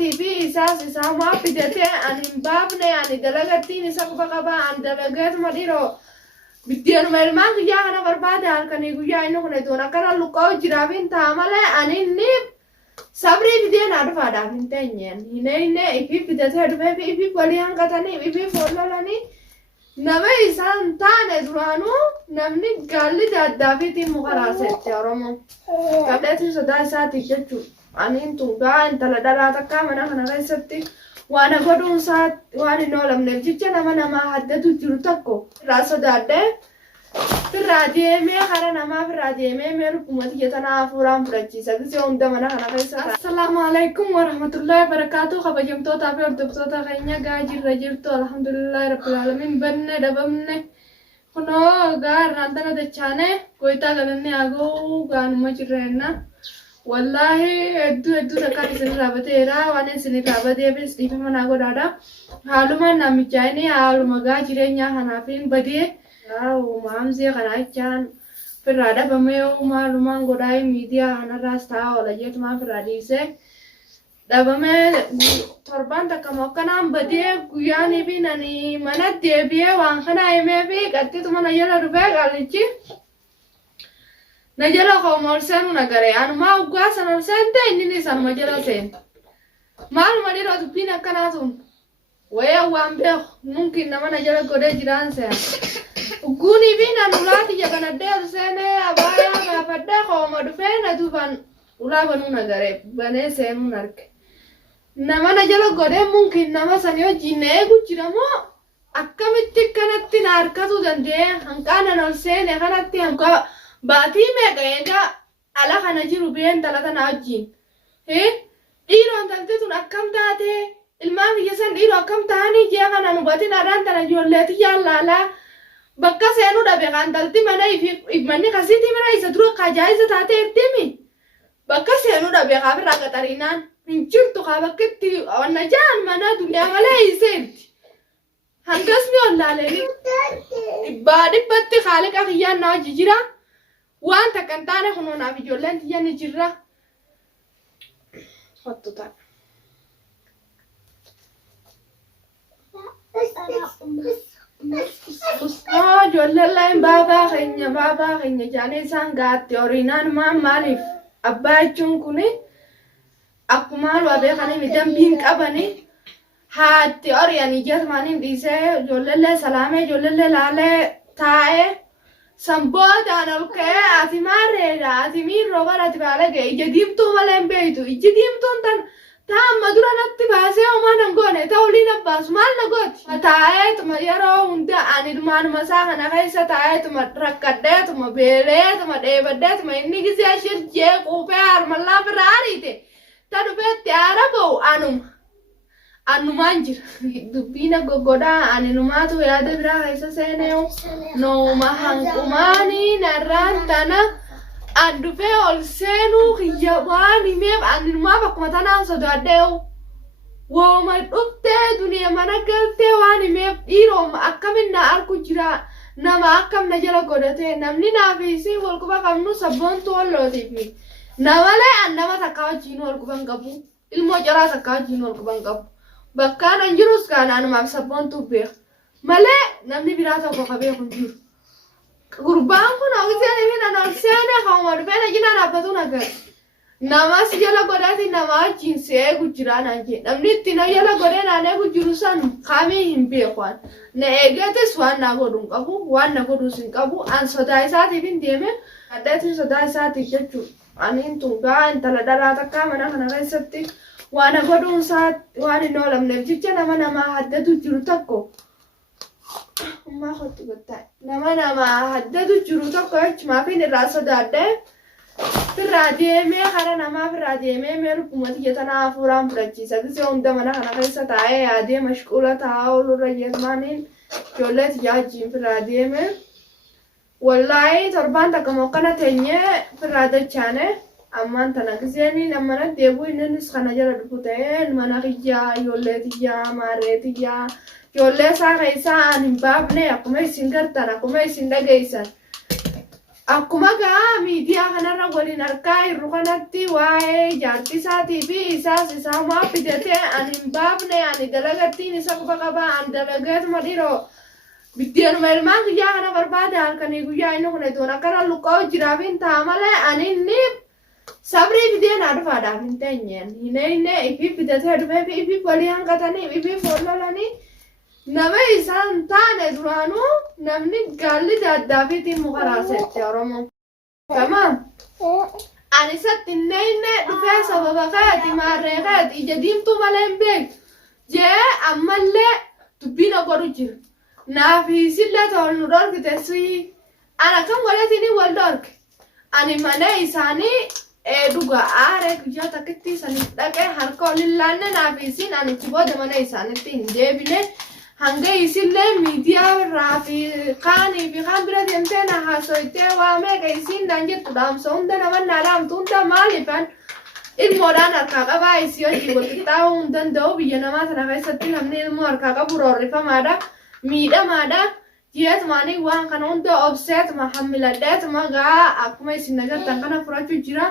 isaatii fi isaa maa fidate ani hin baafne ani dalagattiin isa quba qaba ani dalagatuma dhiiroo biddeenuma ilmaan guyyaa kana barbaade halkanii guyyaa inni kun edoon akkana luqqa'u jiraafin ta'a malee ani inni sabrii fideen adufaadhaaf hin teenyeen hinne ifi fidatee dhufee fi ifi walii hanqatanii ifi foololanii nama isaan taane duraanuu namni gaalli daddaafiitiin muka raasetti Oromoo kadheetiin sodaa isaatiif jechuudha. Anin tungaa intala dhalaa takkaa mana kana keessatti waan godhuunsaa waan hin oolamneef jecha nama haddatu jiru tokko irraa sodaadhee irraa deemee hara namaaf irraa deemee mee rukumati jetanaa hafuuraan fudhachiisa gisee hunda mana kana keessatti. Assalaamu alaikum warahmatullahi wabarakatuh kabajamtootaa fi hordoftoota keenya gaa jirra jirtu alhamdulillahi rabbil alamin banne dhabamne kunoo gaa irraan tana dachaane goytaa galanne agoo gaanuma jirreenna. Wallahi hedduu takkaan isin raabateera waan isin raabateefis dhiifama naa godhaadha. Haaluma namichaani haaluma gaa jireenyaa kanaafiin badee maamsee kana jechaan firraa dhabamee maalumaan godhaa'ee miidiyaa kanarraas taa'aa oola jeetumaan firraa dhiisee dhabamee torban takka akkanaan badee guyyaanii fi nani mana deebi'ee waan kana himee fi qaxxiituma na jala dhufee qaalichi. Najala komol senu nagare anu mau gua sanal sente ini san majala sen mal madiro tupina kanatun waya wambe mungkin nama najala gode jiran sen guni bina nulati jagana del sene abaya gapada komodu fena tuban ulabanu nagare bane senu narke nama najala gode mungkin nama sanyo jine gujiramo akkamitti kanatti narkatu dande hankana nal sene kanatti hanka Bati mega ega ala kana jiru been talata na wajjin. Dhiiroo talte tun akkam taate ilmaan kiyyasan dhiiroo akkam ta'anii jee kana nu batin adaan tana ijoolleeti jaallalaa bakka seenuu dhabe kan talti mana manni kasiiti mira isa dura kajaa'isa taate ertimi. Bakka seenuu dhabe kaafirraa qaxarinaan hin jirtu kaa bakketti wanna jaan mana duniyaa malee iseerti. Hangasni ollaalee dhibbatti haaliqa kiyyaan na wajji jira. Waan takkan taane kunuunaaf ijoolleen tiyya ni jirra. Hottu ta'a. Ijoolleen laayeen baabaa keenya jaanii isaan gaatti horiinaan maaliif abbaa jechuun kuni akkuma haaluu beekanii dambiin qabanii haatti horiyanii jeetumaaniin dhiisee ijoolleen salaamee ijoolleen laalee taa'ee. Samboota anokee ati mareeda ati miiroo bara tibaale ija diimtuu malee beeytu iji diimtuun tan madura natti baasee homaa nan goone ta'ulii na baasu maal na gooti taa'eetuma yeroo hunda ani ilmaanuma isaa kana keessa taa'eetuma rakkadheetuma beeleetuma dheebadheetuma inni gisee shirjee quufee harmallaa firraa ariite ta dhufeetti aara ba'u anumaan jira dubbiina goggodaa ani numaatu yaada biraa keessa seeneewu nooma hanqumaanii narraan tana an dhufee ol seenuu kiyya waan himeef ani numaaf akkuma tanaan sodaadheewu wooma dhuftee duniya mana galtee waan himeef dhiirooma akkamin na arku jira nama akkam na jala godhatee namni naafiisii walquba qabnu sabboontu hollootiif namalee an nama takkaa wajjiin walquban qabu ilmoo caraa takkaa wajjiin walquban qabu. Bakkaan an jirus kaanaan maaf sabboontu beek malee namni biraa tokko qabee kun jiru. Gurbaan kun ogiseen fi nan seene kamuma dhufee na jina dhaabbatu nagar. Namas jala godhati nama wajjin seegu jira naan jee namni itti na jala godhee naan eegu jiru san kamii hin beekwaan. Na eegates waan na godhu hin qabu waan na godhus hin qabu an sodaa isaatiif hin deeme addeetiin sodaa isaatiif jechuudha. Aniin tungaa intala dhalaa takkaa mana kana keessatti. Waan godhuunsaa waan hin oolamneef jecha nama haddatu jiru tokko nama haddatu jiru tokko jechumaaf hin irraa sodaadhee firraa deemee hara namaaf irraa deemee mee rukumati jetanaa hafuuraan fudhachiisa gisee hunda mana kana keessa taa'ee yaadee mashquula taa'aa oolurra jeetumaaniin ijoollee tiyyaa wajjiin firraa deemee wallaahi torbaan takka mokkana teenyee firraa dachaane. Amman tana giseni namana deebu innis kana jala dhufu ta'ee mana kiyyaa ijoollee tiyyaa maaree tiyyaa ijoollee isaa keessaa an hin baafne akkuma isin gartan akkuma isin dhageessan akkuma gaa miidiyaa kanarra waliin argaa jirru kanatti waa'ee jaartii isaatii fi isaamaa fidatee ani hin baafne ani dalagattiin isa quba qabaa ani dalagatuma dhiroo biddeenuma ilmaan guyyaa kana barbaade halkanii guyyaa inni kun edoon akkana luqqa'u jiraafiin ta'a malee ani inni sabrii fideen haa dhufaadhaaf hin teenyeen hinne ifi fidatee dhufee fi ifi walii hanqatanii ifi follolanii nama isaan taane duraanuu namni gaalli daddaafiitiin muka raasetti Oromoo. Tamam. Ani isatti inni dhufee sababa kaati maarree kaati ija diimtuu malee hin beektu. Jee ammallee dubbiin ogoru jira. Naaf hiisillee ta'ol nu dhorkite sii. Ana kan godhatini wal dhorke. Ani mana isaanii dhuga aaree guyyaa takkitti saniif dhaqee harka olin laanne naaf hiisiin ani itti booda mana isaaniitti hin deebine. Hanga isillee miidiyaa irraa fi kaanii fi kaan bira deemtee na haasoftee waamee isiin dhaan jettu dhaamsa hunda namannaa dhaamtu hunda maaliifan ilmoodhaan harkaa qabaa isii hojii walqixxaa'uu hin danda'u biyya namaa sana keessatti namni ilmoo harkaa qabu roorrifamaadha miidhamaadha ji'eetumaanii waan kana hunda obseetuma hammiladheetuma gaa akkuma isin agartan kana furachuu jira.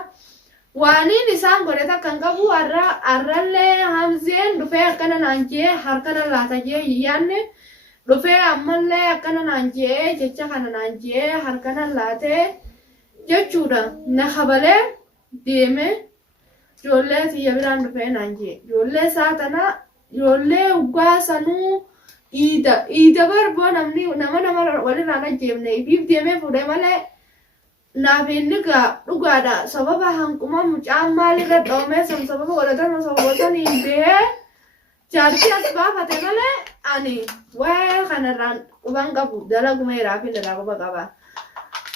Waaniin isaan godhata kan qabu arrallee hamzeen dhufee akkana naan jee harkana laata jee yaanne dhufee ammallee akkana naan jee jecha kana naan jee harkana laatee jechuudha na kabalee deeme ijoollee tiyya biraan dhufee naan jee ijoollee saatana ijoollee ugaa sanuu iida barboo namni nama walirraan ajjeemne ifiif deemee fuudhee malee naaf inni dhugaadha sababa hanquma mucaan maalirra dhoomee sababa godhatama sababoota hin behee jaartii as baafate malee ani waa'ee kanarraan quban qabu dalagumeeraa fi irraa quba qaba.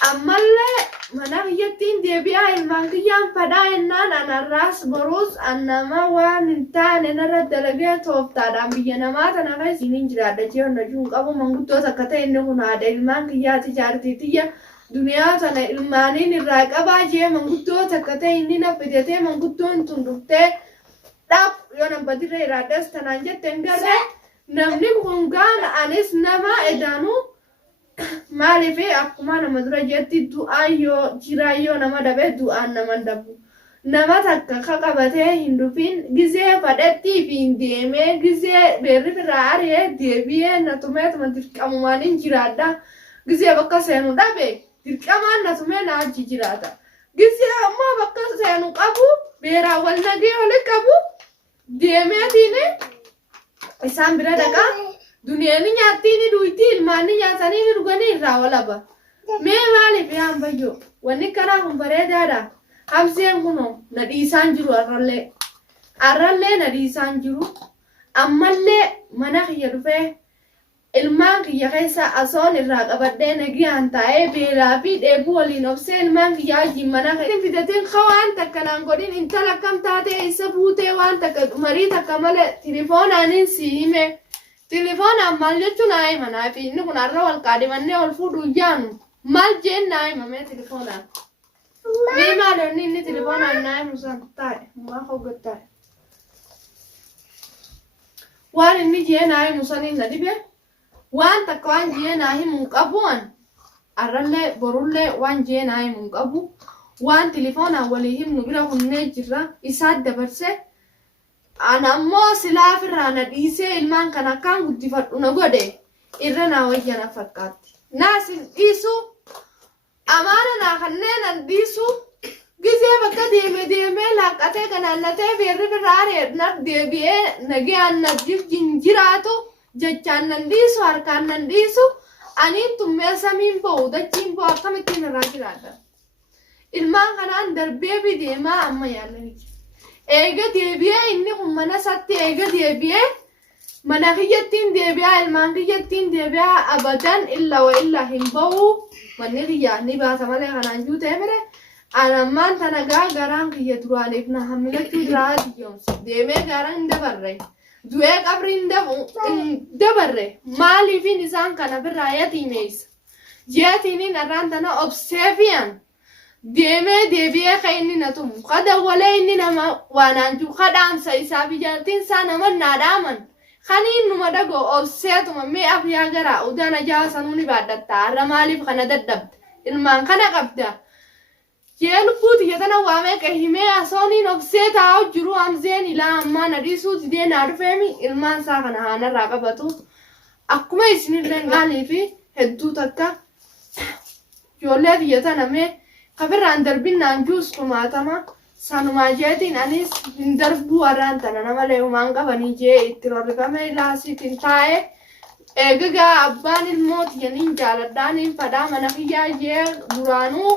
Ammallee mana biyyattiin deebi'aa ilmaan kiyyaan fadhaa ennaan anarraas boruus annama waan hin taane narra dalagee tooftaadhaan biyya namaa tana keessa hin jiraadha jee honnachuun qabu manguddoota akka ta'e inni kun haadha ilmaan kiyyaati jaartii tiyya. Duniyaa tana ilmaaniin irraa qabaa jee manguddoota akka ta'e inni na fidatee manguddoon tun dhuftee dhaaf yoo nambadirra iraaddas tanaan jette hin garre namni kun gaana anis nama edaanuu maaliif akkuma nama dura jetti du'aan yoo jiraan yoo nama dhabe du'aan nama dhabu. Nama takka ka qabatee hin dhufin gizee fadhettii fi hin deemee gizee beerri irraa ari'ee deebi'ee na tumeetuma dirqamumaan hin jiraadha. Gizee bakka seenu dhabe. Dirqamaan na tumee na achi jiraata. Gizee ammoo bakka seenu qabu beeraa wal nagee oli qabu deemeetiin isaan bira dhaqaa duniyaan nyaattiin dhuyti ilmaan nyaatanii dhuganii irraa walaba. Mee maaliif yaan bayyoo wanni kanaa kun bareedaadha. Habseen kunoo na dhiisaan jiru arrallee na dhiisaan jiru ammallee mana kiyya dhufee ilmaan kiyya keessa asoon irraa qabadhee nagiyaan taa'ee beelaa fi dheebuu waliin obsee ilmaan kiyyaa wajjin mana keessa fidateen waan takka naan godhin intala akkam taatee isa buutee waan takka marii takka malee tilifoonaanin si hime tilifoonaan maal jechuun naa himanaa fi inni kun har'a wal qaadimannee ol fuudhuu yaanu maal jeen naa himamee tilifoonaan. Mee maalonni inni tilifoonaan naa himu san taa'e maa hoggattaa'e. Waan inni jee naa himu saniin na dhibe. Waan takka waan jee naa himu qabuun arrallee borullee waan jee naa himu qabu waan tilifoonaan walii himnu bira hunnee jirra isaa dabarse ana ammoo silaaf irraa na dhiisee ilmaan kan akkaan guddifadhu na godhe irra naa wayyana fakkaatti. Naas dhiisu amaana naa kanneen an dhiisu gizee bakka deemee laaqqatee ganaannatee beerri birraa reednar deebi'ee nagayaan na jiraatu. Jechaan nan dhiisu harkaan nan dhiisu aniin tummee samiin bo'u dachiin bo'u akkamittiin irraa jiraata. Ilmaan kanaan darbee fi deemaa amma yaallanii jira. Eega deebi'ee inni kun mana isaatti eega deebi'ee mana kiyyattiin deebi'aa ilmaan kiyyattiin deebi'aa abadan illa wa illa hin bo'u manni kiyyaa ni baata malee kanaan juutee mire anammaan tana garaan kiyya duraaniif na hammilachuu duraa diyyoomsi deemee garaan hin dabarre. Du'ee qabri hin dabarre maaliifin isaan kana birraa yatiimeessa jeetiniin irraan tana obseefiyan deemee deebi'ee ka inni na tumu ka dawwalee inni nama waanaan jiru ka dhaamsa isaa biyyattiin isaa nama naa dhaaman kaniin numa dhagoo obseetuma mee afyaa garaa udana jaasanuu ni baadhatta har'a maaliif kana dadhabde ilmaan kana qabda jee lubbuuti yatana waamee qahimee asooniin obsee taa'u jiru amzeen ilaa ammaa nadhiisuuti deenaa dhufeemi ilmaan isaa kana haanarraa qabatu akkuma isinillee gaanii fi hedduu takka ijoollee tiyyatana mee kabirraan darbinnaan juus kumaatama sanumaa jeetiin anis hin darbuu warraan tana nama leehumaan qabanii jee itti rorrifame ilaasiitiin taa'e eegagaa abbaan ilmoo tiyyaniin jaaladhaaniin fadhaa mana kiyyaa jee duraanuu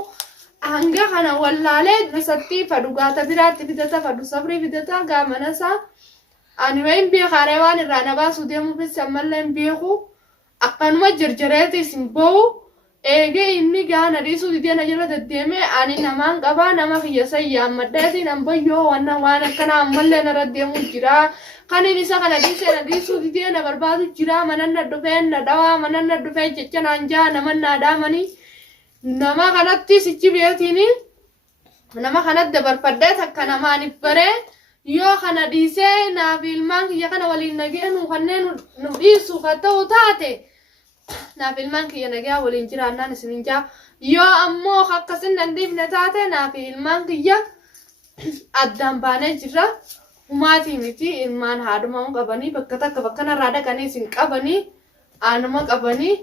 hanga kana wallaalee drisatti fadhugaata biraatti fidata fadhu sabrii fidata gaamanasaa ani wayin beekaaree waan irraa na baasuu deemuufis ammallee hin beeku akkanuma jarjareetis hin bo'u eegee inni gaana dhiisuu dideena jala deddeeme ani namaan qabaa nama kiyya sayyaa maddeetiin ambayyoo waan akkana ammallee narra deemuu jira kanin isa kana dhiisee na dhiisuu dideena barbaadu jira mananna dhufee na dhawaa mananna dhufee jecha naan jaa namanna dhaamanii nama kanatti sichi beetini nama kanatti dabarfadhee takka namaaniif baree yoo kana dhiisee naaf ilmaan kiyya kana waliin nageenu kanneen nu dhiisu ka ta'u taate naaf ilmaan kiyya nagaa waliin jiraannaan isinin jaa yoo ammoo akkasin dandeefne taate naaf ilmaan kiyya addaan baanee jirra humaatii miti ilmaan haadhuma qabanii bakka takka bakka narraa dhaqanii isin qabanii aanuma qabanii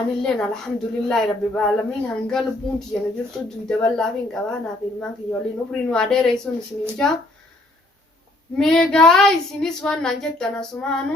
anilleen alhamdulillahi rabbil alamin hanga lubbuun tiyya jirtu duwida bal'aafin qabaa naaf ilmaan kiyya waliin umriin waa dheereessuun isinin jaa meegaa isinis waan naan jettan asumaanuu